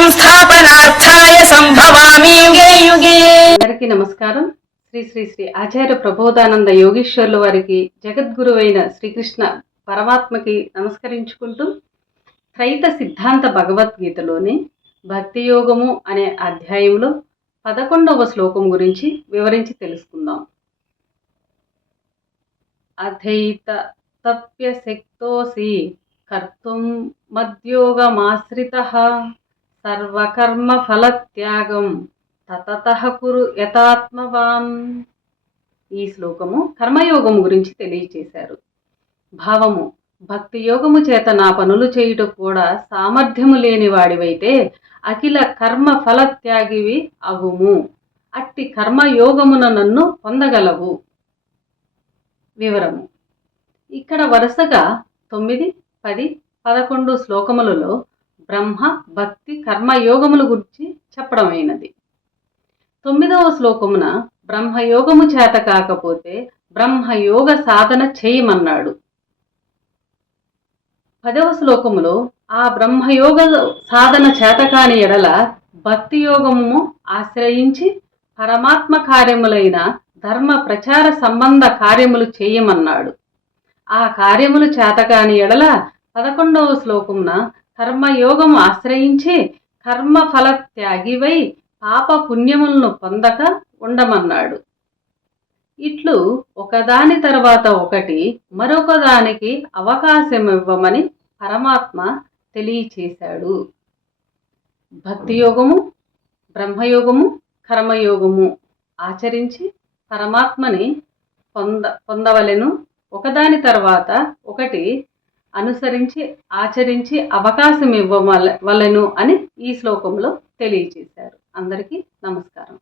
సంస్థాపనార్థాయ సంభవామి యుగే యుగే. అందరికీ నమస్కారం. శ్రీ శ్రీ శ్రీ ఆచార్య ప్రబోధానంద యోగీశ్వరుల వారికి, జగద్గురు అయిన శ్రీకృష్ణ పరమాత్మకి నమస్కరించుకుంటూ, త్రైత సిద్ధాంత భగవద్గీతలోని భక్తి యోగము అనే అధ్యాయంలో 11వ శ్లోకం గురించి వివరించి తెలుసుకుందాం. అథైత తప్యశక్తోసి కర్తుం మద్యోగమాశ్రితః సర్వకర్మ ఫలత్యాగం తతతః కురు యతాత్మవాన్. ఈ శ్లోకము కర్మయోగం గురించి తెలియచేశారు. భావము: భక్తి యోగము చేత నా పనులు చేయుట కూడా సామర్థ్యము లేని వాడివైతే అఖిల కర్మ ఫలత్యాగివి అగుము. అట్టి కర్మయోగమున నన్ను పొందగలవు. వివరము: ఇక్కడ వరుసగా 9, 10, 11 శ్లోకములలో బ్రహ్మ భక్తి కర్మయోగముల గురించి చెప్పడమైనది. 9వ శ్లోకమున బ్రహ్మయోగము చేత కాకపోతే బ్రహ్మయోగ సాధన చేయమన్నాడు. 10వ శ్లోకములో ఆ బ్రహ్మయోగ సాధన చేతకాని ఎడల భక్తి యోగము ఆశ్రయించి పరమాత్మ కార్యములైన ధర్మ ప్రచార సంబంధ కార్యములు చేయమన్నాడు. ఆ కార్యములు చేతకాని ఎడల 11వ శ్లోకమున కర్మయోగము ఆశ్రయించి కర్మఫల త్యాగివై పాప పుణ్యములను పొందక ఉండమన్నాడు. ఇట్లు ఒకదాని తర్వాత ఒకటి మరొక దానికి అవకాశం ఇవ్వమని పరమాత్మ తెలియచేశాడు. భక్తి యోగము, బ్రహ్మయోగము, కర్మయోగము ఆచరించి పరమాత్మని పొందవలెను. ఒకదాని తర్వాత ఒకటి అనుసరించి ఆచరించి అవకాశం ఇవ్వవలెను అని ఈ శ్లోకంలో తెలియచేశారు. అందరికీ నమస్కారం.